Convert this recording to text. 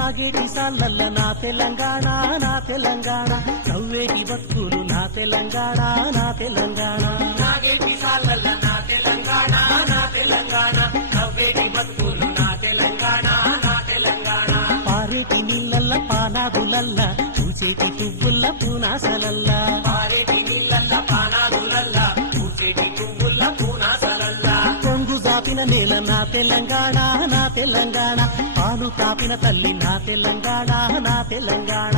సాగేటి సాలల్ల నా తెలంగాణ నా తెలంగాణ నవ్వేటి బతుకులు నా తెలంగాణ నా తెలంగాణ సాగేటి సాలల్ల నా తెలంగాణ నా తెలంగాణ నవ్వేటి బతుకులు నా తెలంగాణ నా తెలంగాణ పారేటి నీళ్ళల్ల పానాదులల్ల పూచేటి పువ్వుల్ల పూనాసలల్ల పారేటి నీళ్ళల్ల పానాదులల్ల పూచేటి పువ్వుల్ల పూనాసలల్ల కొంగు జాపిన నేల నా తెలంగాణ నా తెలంగాణ పాలు తాపిన తల్లి నా తెలంగాణ నా తెలంగాణ